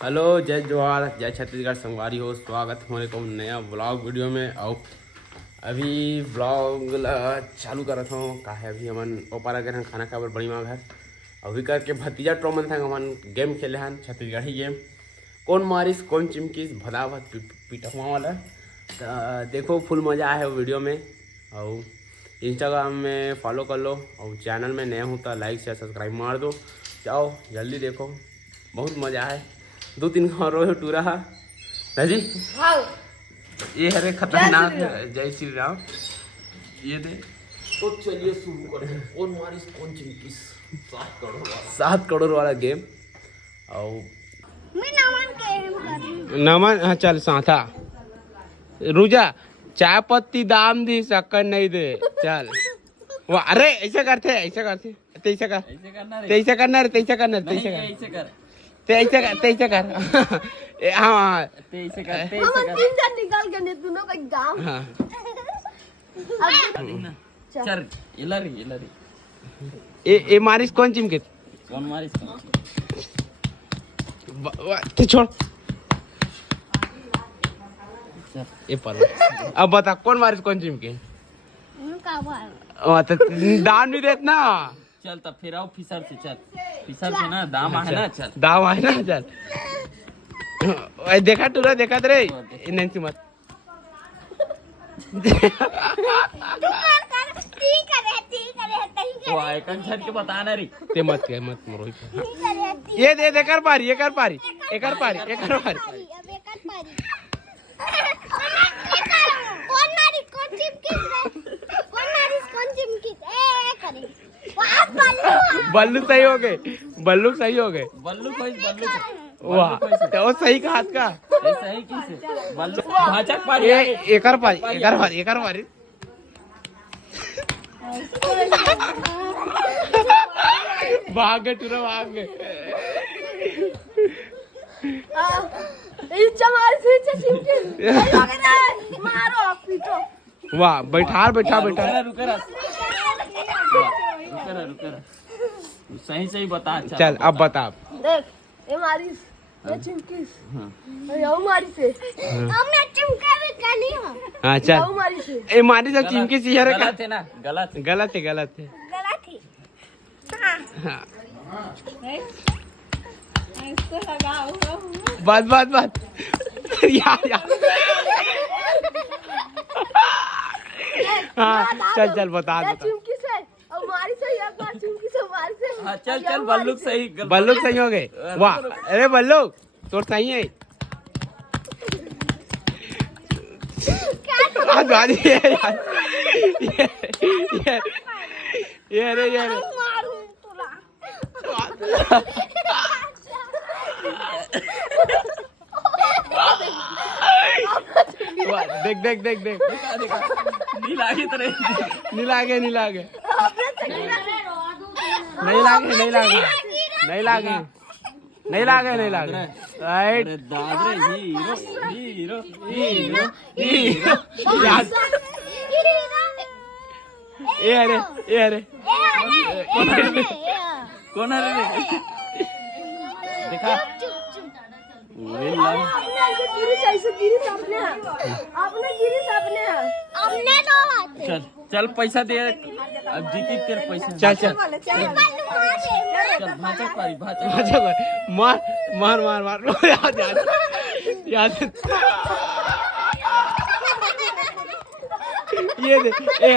Hello, जय जोहार, जय छत्तीसगढ़ संगवारी हो। स्वागत हमारे को नया व्लॉग वीडियो में। आओ अभी व्लॉग चालू करत हूँ का है। अभी हमन ओपारा गए खाना खाए बड़ी माँ घर। अभी करके भतीजा ट्रो मन था हमन गेम खेले हन, छत्तीसगढ़ी गेम। कौन मारिस कौन चिमकीस भदा भद पिटहुआ वाला। तो देखो फुल मज़ा आया है वीडियो में। और इंस्टाग्राम में फॉलो कर लो और चैनल में नए हो तो लाइक शेयर सब्सक्राइब मार दो। जाओ जल्दी देखो, बहुत मज़ा है। 2-3 घरों टूरा है जी। ये हरे खतरनाक है। जय श्री राम। ये दे तो चलिए शुरू करते हैं। कौन मारिस कौन चिमकीस 7 करोड़ वाला गेम। और नमन हाँ चल साथा रुजा चाय पत्ती दाम दी शक्कर नहीं दे चल। वाह अरे ऐसा करते तैसे कर तैसे करना रे तैसे करना तैसे कर तेईसे कर हाँ तेईसे कर निकाल के दोनों का एग्जाम। हाँ चल इलरी ए मारिस कौन चिमके कौन मारिस तो छोड़ ये पर। अब बता कौन मारिस कौन चिमके तो दान भी देत ना। चल तब फिर आओ फिसर से ना दाम है ना। चल दाम है ना। चल देखा टूरा देखा रे नैन्सी मत वो आइकन छट के बताना रे ते मत मरो। ये दे कर पारी एक कर पारी बल्लू सही हो गए। बल्लू वाह तो सही का हाथ का सही किसे बल्लू भाचक पारी एकर पारी भाग गए टूरा भाग गए। वाह बैठा रुक सही बता। चल अब बता। देख ये मारिस ये चिमकीस ये मारिस है। अब मैं चिमका भी करनी हूं। हां चल मारिस ए मारिस और चिमकीस यार गलत है ना। गलत है हां इसको लगाओ बात यार हाँ चल बता चिमकीस है और मारिस है। एक बार चिमकीस है मारिस है। हां चल बल्लू सही हो गए। वाह अरे बल्लू तो सही है। ये देख नहीं लागे तो नहीं लागे नहीं लागे राइट दादरे हीरो ये अरे कौन है रे देखा चल पैसा दे। अब जीती तेरे पैसा। चल भाचक पारी मार याद ये दे ये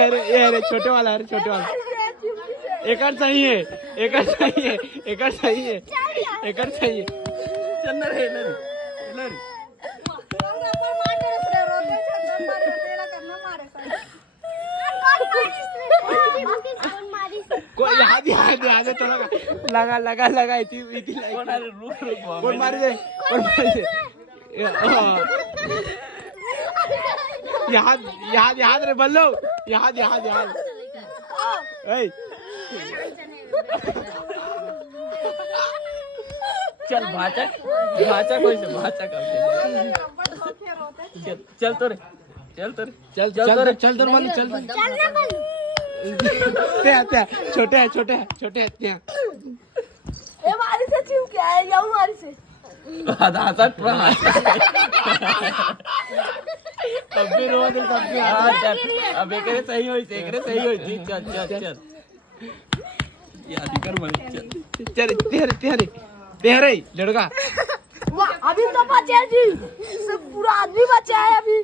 अरे छोटे वाला एक सही है चल ना रे याद लगा इतनी कौन मारी दे याद रे बल्लो याद चल भाचक चल तो रे चल छोटे हैं ये मारी से चिमकी है या मारी से तो हंसत पूरा अब भी रो दे सबके चल अब एकरे सही होई जी चल याद कर मन चल तेरे लड़का वाह अभी तो बचे हैं जी सब पूरा आदमी बचा है अभी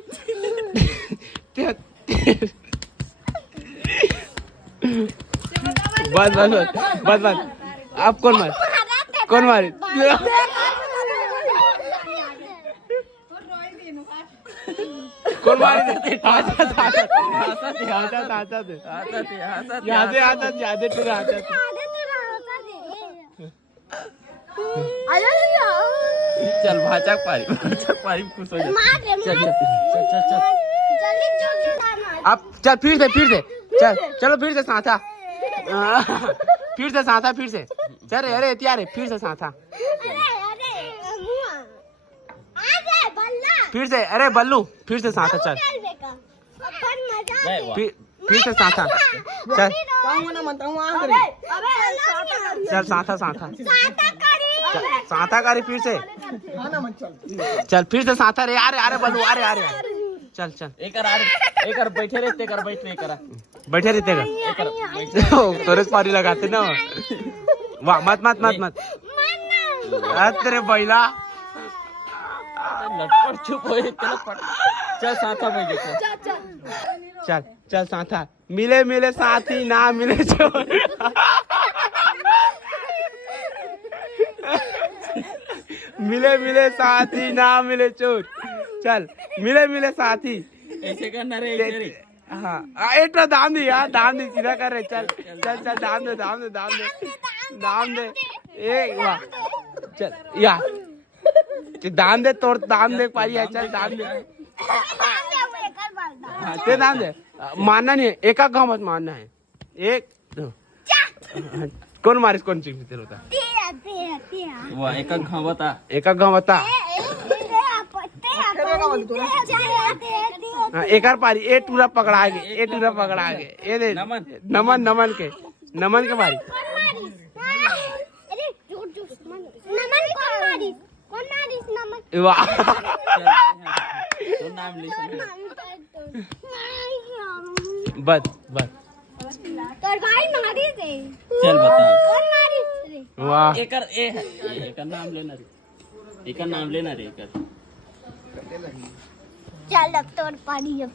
बस आप कौन मारे कौन मारे यादे चल भाचक पारी खुश हो जा चल अब चल फिर से चलो फिर से साथा फिर से चल अरे त्यारे फिर से साथा फिर से अरे बल्लू फिर से साथा चल फिर से साथा चल चल साथा करी फिर से चल फिर से साथा रे अरे बल्लू अरे चल एक बैठे रहते कर बैठे रहते तोरे पारी लगाते ना वाह मत अरे बैला लटपट चुप हो चल साथा बैठ चल साथा मिले साथी ना मिले चोर मिले साथी ना मिले चोर चल मिले साथी ऐसे करना रे हाँ एक दाम दे यार दाम दे सीधा कर रहे चल दाम दे एक वाह चल यार दाम दे तोड़ दाम दे पाई है चल दाम दे ते दाम दे मानना नहीं है एक गाँव मत मानना है एक कौन मारिस कौन चीज तेरे होता वो एक गाँव बता एक पारी ए टूरा पकड़ा गए ये दे नमन के पारी वाह नाम ले बस चल बता वाह एक नाम लेना रे चल अब तोड़ पानी अब